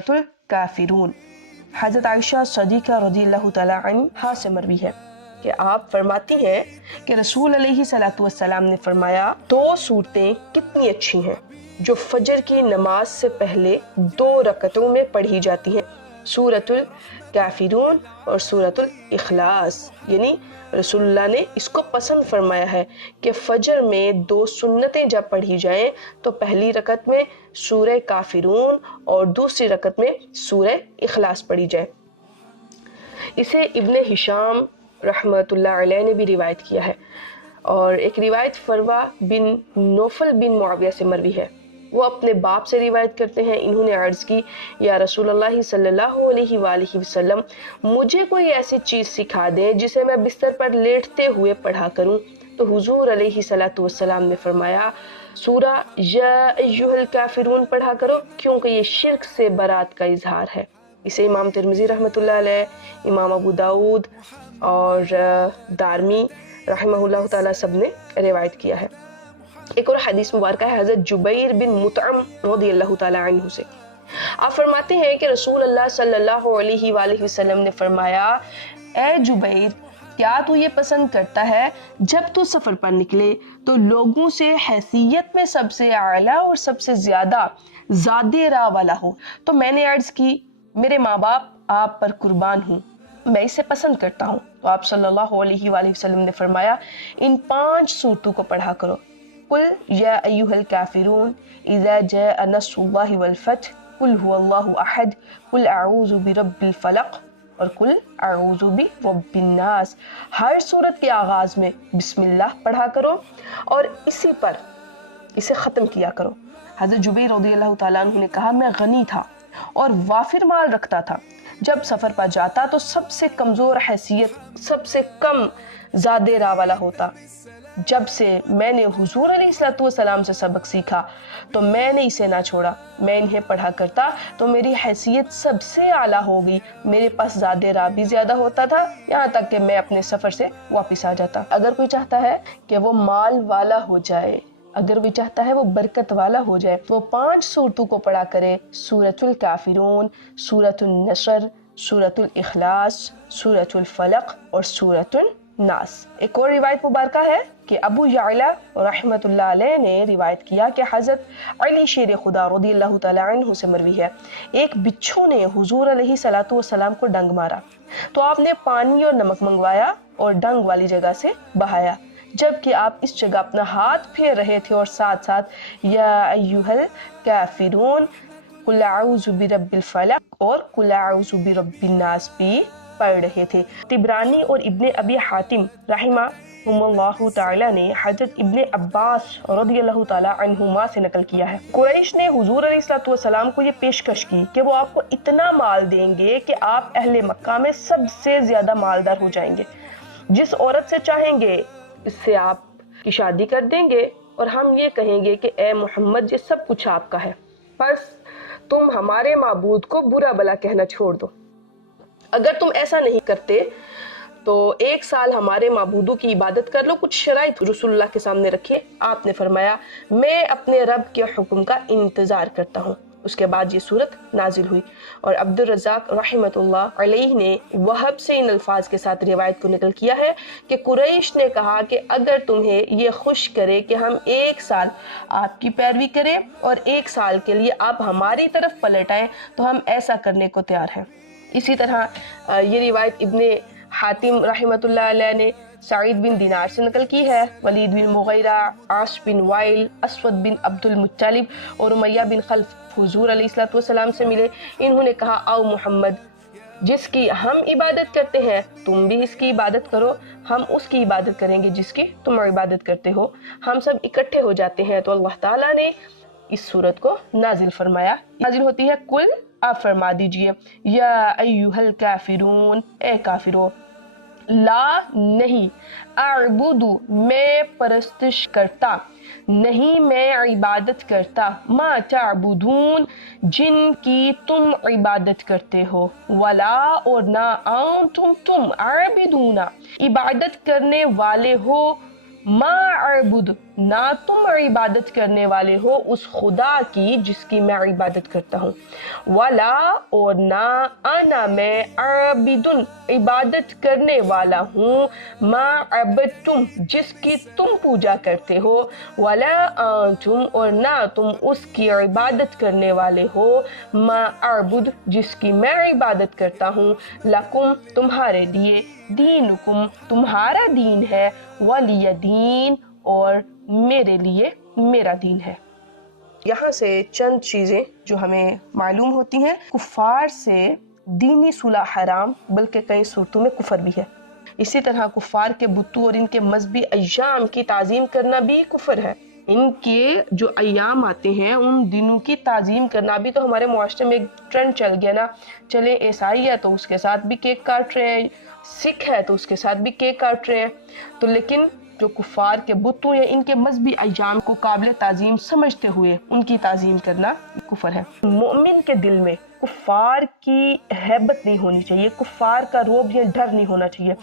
सूरत काफिरून। हज़रत आयशा सदीक़ा रज़ियल्लाहु ताला अन्हा से मरवी है कि आप फरमाती हैं कि रसूल अलैहिस्सलातु वस्सलाम ने फरमाया, दो सूरतें कितनी अच्छी हैं जो फजर की नमाज से पहले 2 रकतों में पढ़ी जाती हैं, सूरतुल काफिरून और सूरतुल इखलास। यानी रसूलुल्लाह ने इसको पसंद फरमाया है कि फजर में 2 सुन्नतें जब पढ़ी जाएं तो पहली रकत में सूरह काफिरून और दूसरी रकत में सूरह इखलास पढ़ी जाए। इसे इब्ने हिशाम रहमतुल्लाह अलैह ने भी रिवायत किया है और एक रिवायत फरवा बिन नौफल बिन मुआविया से मरवी है। वो अपने बाप से रिवायत करते हैं, इन्होंने अर्ज़ की, या रसूलुल्लाह सल्लल्लाहु अलैहि वसल्लम, मुझे कोई ऐसी चीज़ सिखा दें जिसे मैं बिस्तर पर लेटते हुए पढ़ा करूं। तो हुजूर अलैहिस्सलातु वस्सलाम ने फरमाया, सूरा या अय्युहल काफिरून पढ़ा करो, क्योंकि ये शिर्क से बरात का इजहार है। इसे इमाम तिरमिज़ी रहमतुल्लाह अलैह, इमाम अबू दाऊद और दारमी रहमहुल्लाह ताला सब ने रिवायत किया है। एक और हदीस मुबारक है हज़रत जुबैर बिन मुतअम रज़ियल्लाहु ताला अन्हु से। आप फरमाते हैं कि रसूल अल्लाह सल्लल्लाहु अलैहि वसल्लम ने फरमाया, ए जुबैर, क्या तू ये पसंद करता है जब तू सफ़र पर निकले तो लोगों से हैसियत में सबसे आला और सबसे ज़्यादा ज़ादे राह वाला हो? तो मैंने अर्ज़ की, मेरे माँ बाप आप पर कुर्बान हूँ, मैं इसे पसंद करता हूँ। तो आप सल्लल्लाहु अलैहि वसल्लम ने फरमाया, इन 5 सूरतों को पढ़ा करो, कुल या अय्युहल काफिरून, इज़ा जाअ नस्रुल्लाहि वल फत्ह, कुल हुवल्लाहु अहद, कुल अऊज़ु बिरब्बिल फलक और कुल अऊज़ु बिरब्बिन नास। हर सूरत के आगाज में बिस्मिल्लाह पढ़ा करो और इसी पर इसे ख़त्म किया करो। हज़रत जुबैर रज़ियल्लाहु ताला अन्हु ने कहा, मैं गनी था और वाफिर माल रखता था। जब सफ़र पर जाता तो सबसे कमज़ोर हैसियत, सबसे कम ज़ादे राह वाला होता। जब से मैंने हुजूर अलैहिस्सलातु वस्सलाम से सबक सीखा तो मैंने इसे ना छोड़ा। मैं इन्हें पढ़ा करता तो मेरी हैसियत सबसे आला हो गई, मेरे पास ज़ादे राह भी ज़्यादा होता था, यहाँ तक कि मैं अपने सफ़र से वापस आ जाता। अगर कोई चाहता है कि वो माल वाला हो जाए, अगर कोई चाहता है वो बरकत वाला हो जाए, तो 5 सूरतों को पढ़ा करे, सूरतुल काफिरून, सूरतुल नसर, सूरतुल इखलास, सूरतुल फलक और सूरतुल नास। एक और रिवायत मुबारक है कि अबू याला रहमतुल्लाह अलैह ने रिवायत किया कि हज़रत अली शेर खुदा रज़ियल्लाहु ताला अन्हु से मरवी है, एक बिच्छू ने हुजूर अलैहिस्सलातु वस्सलाम को डंग मारा तो आपने पानी और नमक मंगवाया और डंग वाली जगह से बहाया, जबकि आप इस जगह अपना हाथ फेर रहे थे और साथ साथ या अय्युहल काफिरून, कुल अऊज़ु बिरब्बिल फलक और कुल अऊज़ु बिरब्बिन नास भी पढ़ रहे थे। तिबरानी और इब्ने अबी हातिम रहमहुल्लाहु ताला ने हज़रत इब्ने अब्बास रज़ियल्लाहु ताला अन्हुमा से नकल किया है, कुरैश ने हुजूर अलैहिस्सलातु वस्सलाम को ये पेशकश की कि वो आपको इतना माल देंगे कि आप अहले मक्का में सबसे ज्यादा मालदार हो जाएंगे, जिस औरत से चाहेंगे इससे आप की शादी कर देंगे और हम ये कहेंगे कि ए मोहम्मद, ये सब कुछ आपका है, बस तुम हमारे माबूद को बुरा भला कहना छोड़ दो। अगर तुम ऐसा नहीं करते तो 1 साल हमारे माबूदों की इबादत कर लो। कुछ शराइत रसूलुल्लाह के सामने रखिए। आपने फरमाया, मैं अपने रब के हुक्म का इंतजार करता हूँ। उसके बाद ये सूरत नाजिल हुई और अब्दुल रज़ाक रहमतुल्लाह अलैह ने वहब से इन अल्फाज के साथ रिवायत को नकल किया है कि कुरैश ने कहा कि अगर तुम्हें ये खुश करे कि हम 1 साल आपकी पैरवी करें और 1 साल के लिए आप हमारी तरफ पलट आएं तो हम ऐसा करने को तैयार हैं। इसी तरह ये रिवायत इब्ने हातिम रहमतुल्लाह अलैह ने सईद बिन दिनार से नकल की है। वलीद बिन मुगीरा, आस बिन वाइल, अस्वद बिन अब्दुल मुत्तलिब और उमैया बिन खल्फ हुजूर अलैहिस्सलातु वस्सलाम से मिले। इन्होंने कहा, आओ मोहम्मद, जिसकी हम इबादत करते हैं तुम भी इसकी इबादत करो, हम उसकी इबादत करेंगे जिसकी तुम इबादत करते हो। हम सब इकट्ठे हो जाते हैं तो अल्लाह ताला ने इस सूरत को नाजिल फरमाया। नाजिल होती है, कुल आप फरमा दीजिए, या अय्युहल काफिरून, ए काफिरो, ला नहीं, अअबुदु मैं परस्तिश करता, नहीं मैं इबादत करता, मा तअबुदून जिनकी तुम इबादत करते हो, वला और ना तुम आबिदूना इबादत करने वाले हो, मा अअबुद نہ تم عبادت کرنے والے ہو اس خدا کی جس کی میں عبادت کرتا ہوں، ولا اور نہ انا میں عابدن عبادت کرنے والا ہوں، ما عبدتم جس کی تم پوجا کرتے ہو، ولا انتم اور نہ تم اس کی عبادت کرنے والے ہو، ما اعبد جس کی میں عبادت کرتا ہوں، لکم تمہارے لیے، دینکم تمہارا دین ہے، ولی دین اور میرے لیے میرا دین ہے۔ یہاں سے چند چیزیں جو ہمیں معلوم ہوتی ہیں، کفار سے دینی صلح حرام، بلکہ کئی صورتوں میں کفر بھی ہے۔ اسی طرح کفار کے بتوں اور ان کے مذہبی ایام کی تعظیم کرنا بھی کفر ہے۔ ان کے جو ایام آتے ہیں ان دنوں کی تعظیم کرنا بھی تو ہمارے معاشرے میں ایک ٹرینڈ چل گیا نا، چلے عیسائی ہے تو اس کے ساتھ بھی کیک کاٹ رہے ہیں، سکھ ہے تو اس کے ساتھ بھی کیک کاٹ رہے ہیں، تو لیکن جو کفار کے بتوں یا ان کے مذہبی ایام کو قابل تعظیم سمجھتے ہوئے ان کی تعظیم کرنا کفر ہے۔ مومن کے دل میں کفار کی ہیبت نہیں ہونی چاہیے، کفار کا رعب یا ڈر نہیں ہونا چاہیے۔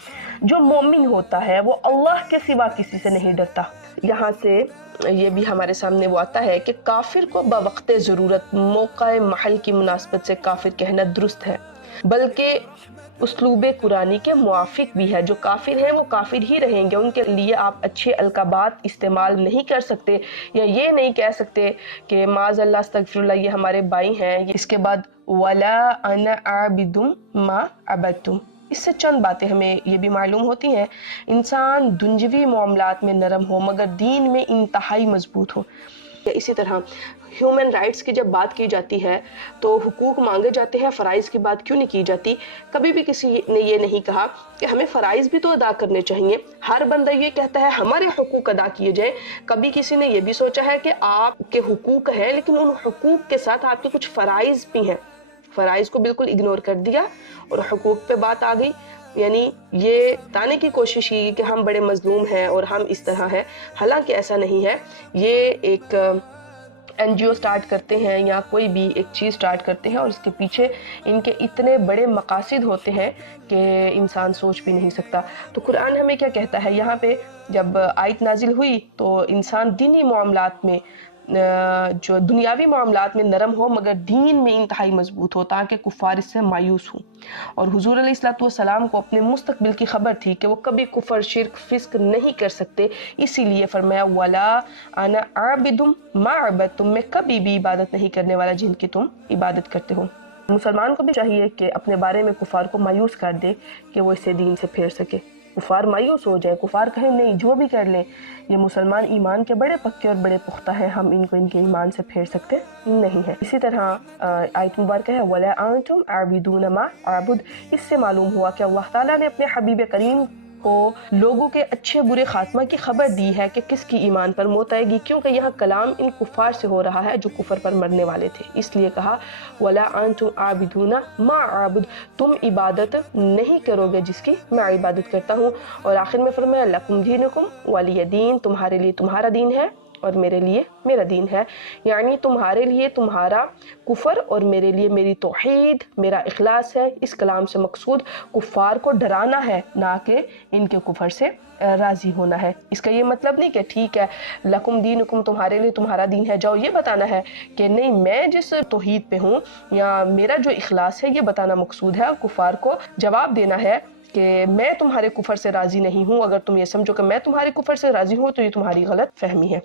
جو مومن ہوتا ہے وہ اللہ کے سوا کسی سے نہیں ڈرتا۔ یہاں سے یہ بھی ہمارے سامنے وہ آتا ہے کہ کافر کو بوقت ضرورت موقع محل کی مناسبت سے کافر کہنا درست ہے، بلکہ اسلوب قرآنی کے موافق بھی ہے۔ جو کافر ہیں وہ کافر ہی رہیں گے، ان کے لیے آپ اچھے القابات استعمال نہیں کر سکتے، یا یہ نہیں کہہ سکتے کہ معاذ اللہ استغفر اللہ یہ ہمارے بھائی ہیں۔ اس کے بعد ولا انا عابد ما عبدتم، اس سے چند باتیں ہمیں یہ بھی معلوم ہوتی ہیں، انسان دنیوی معاملات میں نرم ہو مگر دین میں انتہائی مضبوط ہو۔ اسی طرح ہیومن رائٹس کی جب بات کی جاتی ہے تو حقوق مانگے جاتے ہیں، فرائض کی بات کیوں نہیں کی جاتی؟ کبھی بھی کسی نے یہ نہیں کہا کہ ہمیں فرائض بھی تو ادا کرنے چاہیے، ہر بندہ یہ کہتا ہے ہمارے حقوق ادا کیے جائیں۔ کبھی کسی نے یہ بھی سوچا ہے کہ آپ کے حقوق ہیں لیکن ان حقوق کے ساتھ آپ کے کچھ فرائض بھی ہیں، فرائض کو بالکل اگنور کر دیا اور حقوق پہ بات آ گئی، یعنی یہ بتانے کی کوشش کی کہ ہم بڑے مظلوم ہیں اور ہم اس طرح ہیں، حالانکہ ایسا نہیں ہے۔ یہ ایک این جی او سٹارٹ کرتے ہیں یا کوئی بھی ایک چیز سٹارٹ کرتے ہیں اور اس کے پیچھے ان کے اتنے بڑے مقاصد ہوتے ہیں کہ انسان سوچ بھی نہیں سکتا۔ تو قرآن ہمیں کیا کہتا ہے یہاں پہ؟ جب آیت نازل ہوئی تو انسان دینی معاملات میں جو دنیاوی معاملات میں نرم ہو مگر دین میں انتہائی مضبوط ہو، تاکہ کفار اس سے مایوس ہوں۔ اور حضور علیہ السلام کو اپنے مستقبل کی خبر تھی کہ وہ کبھی کفر، شرک، فسق نہیں کر سکتے، اسی لیے فرمایا وَلَا أَنَا عَابِدٌ مَا عَبَدتُم، میں کبھی بھی عبادت نہیں کرنے والا جن کی تم عبادت کرتے ہو۔ مسلمان کو بھی چاہیے کہ اپنے بارے میں کفار کو مایوس کر دے کہ وہ اسے دین سے پھیر سکے۔ کفار مایوس ہو جائے، کفار کہیں نہیں جو بھی کر لیں، یہ مسلمان ایمان کے بڑے پکے اور بڑے پختہ ہیں، ہم ان کو ان کے ایمان سے پھیر سکتے نہیں ہیں۔ اسی طرح آیت مبارکہ ہے وَلَا أَنْتُمْ عَابِدُونَ مَا أَعْبُدُ، اس سے معلوم ہوا کہ اللہ تعالیٰ نے اپنے حبیب کریم کو لوگوں کے اچھے برے خاتمہ کی خبر دی ہے کہ کس کی ایمان پر موت آئے گی، کیونکہ یہاں کلام ان کفار سے ہو رہا ہے جو کفر پر مرنے والے تھے، اس لیے کہا وَلَا أَنْتُمْ عَابِدُونَ مَا أَعْبُدُ، تم عبادت نہیں کرو گے جس کی میں عبادت کرتا ہوں۔ اور آخر میں فرمایا لَكُمْ دِينُكُمْ وَلِيَ دِين، تمہارے لیے تمہارا دین ہے اور میرے لیے میرا دین ہے، یعنی تمہارے لیے تمہارا کفر اور میرے لیے میری توحید، میرا اخلاص ہے۔ اس کلام سے مقصود کفار کو ڈرانا ہے، نہ کہ ان کے کفر سے راضی ہونا ہے۔ اس کا یہ مطلب نہیں کہ ٹھیک ہے لکم دینکم، تمہارے لیے تمہارا دین ہے، جاؤ یہ بتانا ہے کہ نہیں میں جس توحید پہ ہوں یا میرا جو اخلاص ہے یہ بتانا مقصود ہے، اور کفار کو جواب دینا ہے کہ میں تمہارے کفر سے راضی نہیں ہوں، اگر تم یہ سمجھو کہ میں تمہارے کفر سے راضی ہوں تو یہ تمہاری غلط فہمی ہے۔